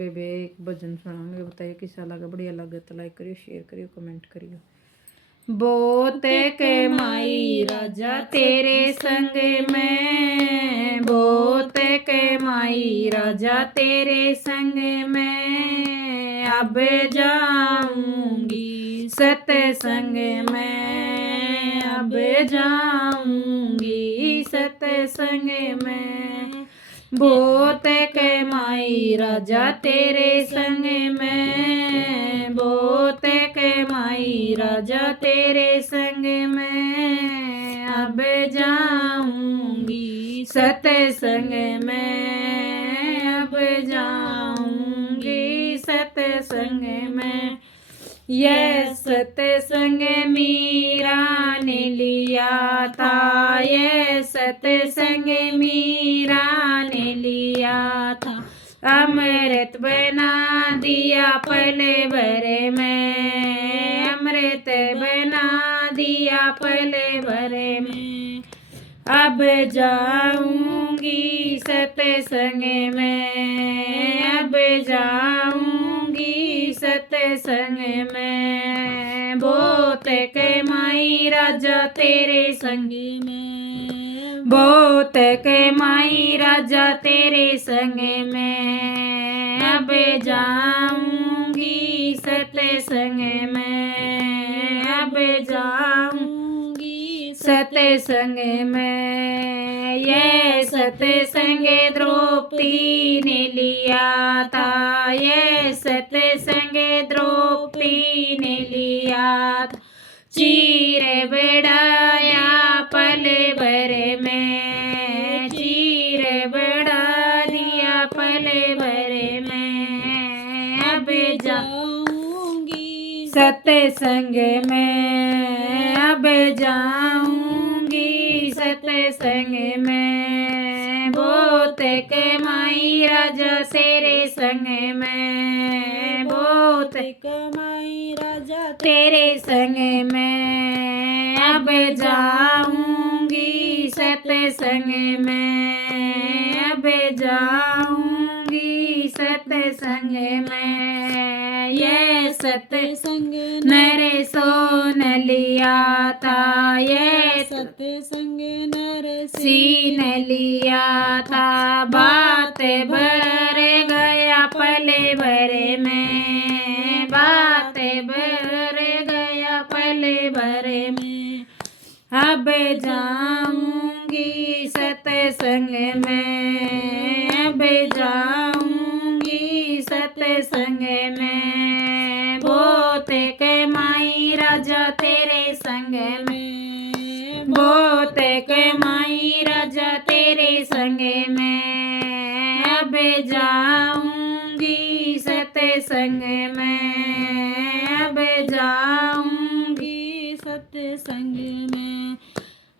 बेबे एक भजन सुनाऊंगे, बताइए कैसा लगा। बढ़िया लगा तो लाइक करियो, शेयर करियो, कमेंट करियो। बहुत के माई राजा तेरे संग में, बहुत के माई राजा तेरे संग में, अब जाऊंगी सत्संग में, अब जाऊंगी सत्संग में। बहुत के माई राजा तेरे संग में, बहुत के माई राजा तेरे संग में, अब जाऊंगी सत्संग में, अब जाऊंगी सत्संग में। ये सत्संग मीरा ने लिया था, ये सत्संग मीरा ने लिया था, अमृत बना दिया पल भर में, अमृत बना दिया पल भर में। अब जाऊंगी सत्संग में, अब जाऊंगी सत्संग में। बहुत के माई राजा तेरे संग में, बहुत के माई राजा तेरे संग में, अब जाऊंगी सत्संग में, अब जाऊंगी सत्संग में। ये सत्संग द्रौपदी ने लिया था, ये सत्संग द्रौपदी ने लिया था, चीर बढ़ाया पल भर में, चीर बढ़ा दिया पल भर में। अब जाऊंगी सत्संग में, अब जाऊंगी सत्संग में। बहुत के माई राजा तेरे संग में, बहुत के माई राजा तेरे संग में, अब जाऊंगी सत्संग में, अब जाऊंगी सत्संग में। ये सत्संग नर सोन लिया था, ये सत्संग नर सीन लिया था, बात भर गया पल भर में, बात भर गया पल भर में। अब जाऊंगी सत्संग में, अब जाऊंगी सत्संग में। बहुत के माई राजा तेरे संग में, बहुत के माई राजा तेरे संग में, अब जाऊंगी सत्संग में, अब जाऊंगी सत्संग में।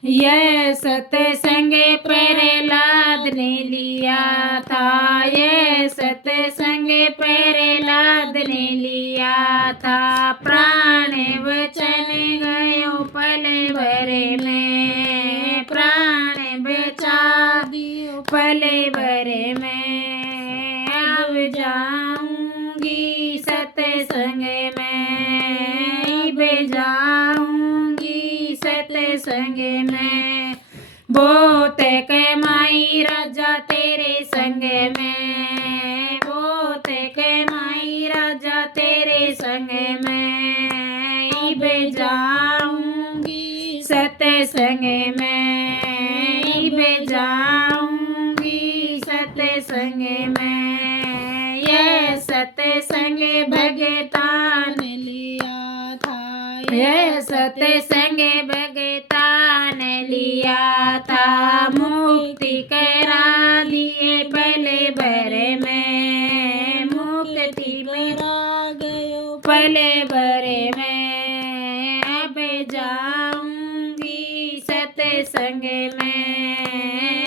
यह सत्संग प्रहलाद ने लिया था, यह सत्संग प्रहलाद ने लिया था, प्राण वचन गयो पल भर में, प्राण बचा दियो पल भर में। अब जाऊंगी सत्संग में, अब जाऊंगी सत्संग में। बहुत के माई राजा तेरे संग में, बहुत के माई राजा तेरे संग में, अब जाऊंगी सत्संग में, अब जाऊंगी सत्संग में। ये सत्संग भगतान लिया था, ये सत्संग भगतान लिया था, मुक्ति करा दिए पल भर में, मुक्ति मेरा गयो पल भर में। अब जाऊंगी सत्संग में,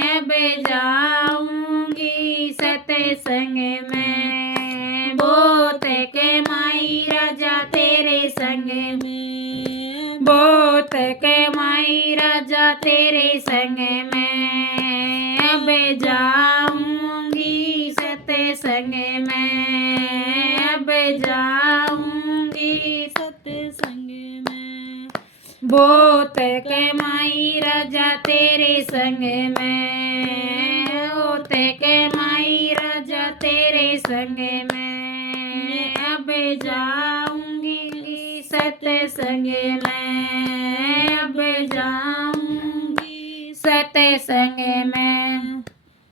अब जाऊंगी सत्संग में। बहुत के माई राजा तेरे संग में, बहुत के माई राजा तेरे संग में, अब जाऊंगी सत्संग मैं अब जाऊंगी सत्संग में। बहुत कमाई राजा तेरे संग में, बहुत कमाई राजा तेरे संग में अब जाऊंगी सत्संग में, अब जाऊंगी सत्संग में।